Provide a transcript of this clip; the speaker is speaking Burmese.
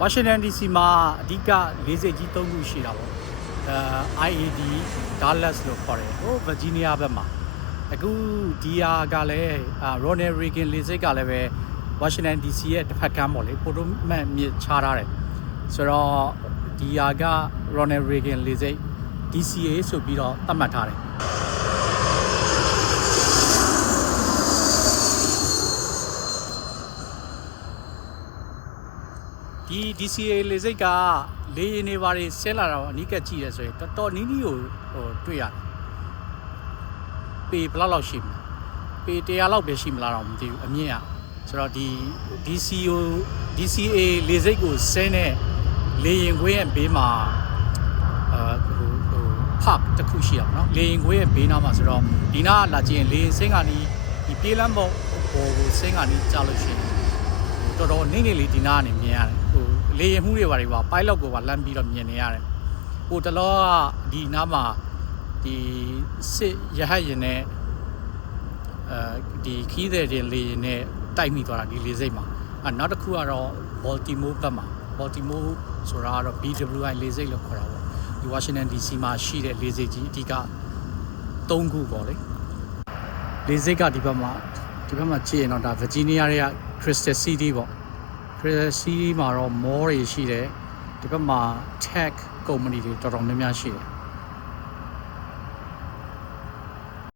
Washington DC မှာအဓိကလေးစိတ်ကြီး၃ခုရှိတာပေါ့အဲ IAD Dallas လို့ခေါ်တယ်ဟို Virginia ဘက်မှာအခုဒီဟာကလည်းအာ Ronald Reagan လေးစိတ်ကလည်းပဲ Washington DC ရဲ့တစ်ဖက်ကမ်းပေါ့လေပိုတိုမတ်မြစ်ချထားတယ်ဆိုတော့ဒီဟာက Ronald Reagan လေးစိတ် DCA ဆိုပြီးတော့သတ်မှတ်ထားတယ် ဒီ DCA လေစိတ်ကလေရင်နေပါတွေဆဲလာတော့အနီးကပ်ကြည့်ရဲဆိုရင်တော်တော်နီးနီးကိုဟိုတွေ့ရတယ်ပေဘယ်လောက်လောက်ရှိမလဲပေ100လောက်ပဲရှိမလားတော့မသိဘူးအမြင့်อ่ะဆိုတော့ဒီ DCO DCA လေစိတ်ကိုဆဲနေလေရင်ခွေးရဲ့ဘေးမှာအာဟိုဟို park တစ်ခုရှိရပါတော့လေရင်ခွေးရဲ့ဘေးနားမှာဆိုတော့ဒီနားလာကြည့်ရင်လေရင်စင်းကနေဒီပြေးလမ်းပေါ်ပေါ်ကိုစင်းကနေကြားလို့ရှိရင် တော်တော်နေနေလေးဒီနားကနေမြင်ရတယ်ဟိုလေရင်မှုတွေပါတွေပါ pilot ကိုပါလမ်းပြီးတော့မြင်နေရတယ်ဟိုတလောကဒီနားမှာဒီစစ်ရဟတ်ရင်နဲ့အဲဒီခီးတဲ့တင်လေရင်နဲ့တိုက်မိသွားတာဒီလေစိတ်မှာအဲနောက်တစ်ခုကတော့ Baltimore ဘက်မှာ Baltimore ဆိုတာကတော့ BWI လေစိတ်လို့ခေါ်တာပေါ့ဒီ Washington DC မှာရှိတဲ့လေစိတ်ကြီးအဓိက၃ခုပေါ့လေလေစိတ်ကဒီဘက်မှာ ဒီဘက်မှာကြည့်ရင်တော့ဒါ Virginia တွေက Crystal City ပေါ့ Crystal City မှာတော့ mall တွေရှိတယ်ဒီဘက်မှာ tech company တွေတော်တော်များများရှိတယ်